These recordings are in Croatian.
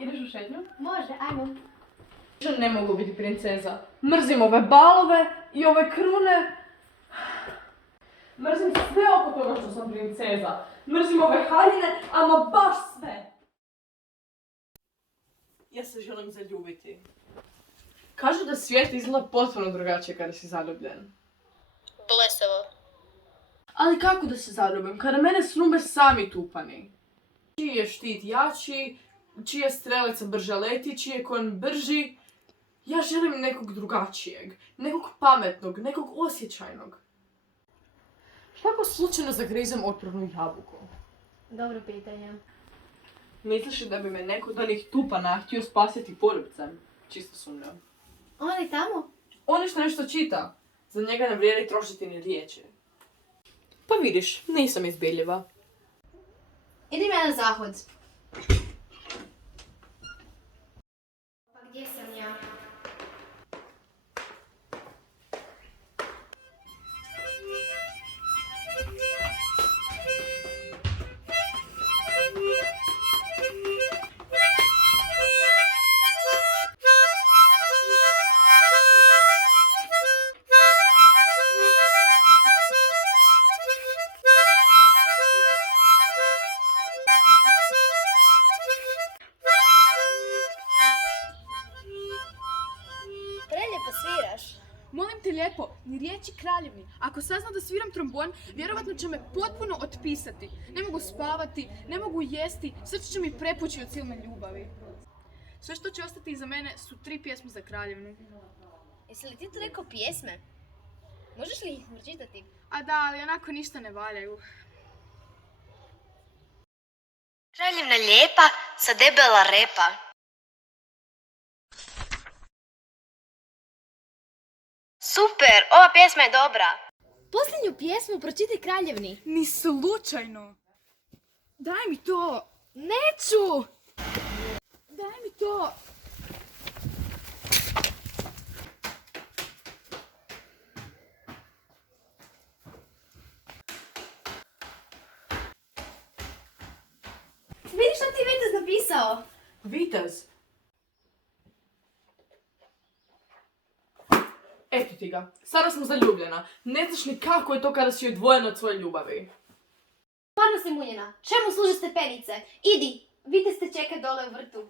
ideš u šetnju? Može, ajmo. Ne mogu biti princeza. Mrzim ove balove i ove krune. Mrzim sve oko toga što sam princeza. Mrzim ove haljine, ama baš sve. Ja se želim zaljubiti. Kažu da svijet izgleda potpuno drugačije kada si zaljubljen. Blesovo. Ali kako da se zaljubim kada mene snube sami tupani? Čiji je štit jači, čija strelica brže leti, čiji je konj brži. Ja želim nekog drugačijeg, nekog pametnog, nekog osjećajnog. Šta ako slučajno zagrizem otrovnu jabuku? Dobro pitanje. Misliš li da bi me neko od onih tupana htio spasiti poljubcem? Čisto sumnjam. On je tamo? On što nešto čita. Za njega ne vrijedi trošiti ni riječi. Pa vidiš, nisam izbjeljiva. Idem ja na zahod. Pa gdje sam ja? Prelijepo sviraš. Molim te lijepo, ni riječi kraljevni. Ako sazna da sviram trombon, vjerovatno će me potpuno otpisati. Ne mogu spavati, ne mogu jesti, srce će mi prepući od silne ljubavi. Sve što će ostati iza mene su 3 pjesme za kraljevnu. Jesi li ti to rekao pjesme? Možeš li ih pročitati? A da, ali onako ništa ne valjaju. Kraljevna lijepa sa debela repa. Super, ova pjesma je dobra. Posljednju pjesmu pročitaj kraljevni. Ni slučajno. Daj mi to. Neću. Daj mi to. Vidiš što ti je Vitez napisao? Vitez? Eto ti ga. Sada smo zaljubljena. Ne znaš ni kako je to kada si odvojena od svoje ljubavi. Stvarno si munjena. Čemu služe stepenice? Idi, Vitez te čeka dole u vrtu.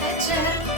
Večer.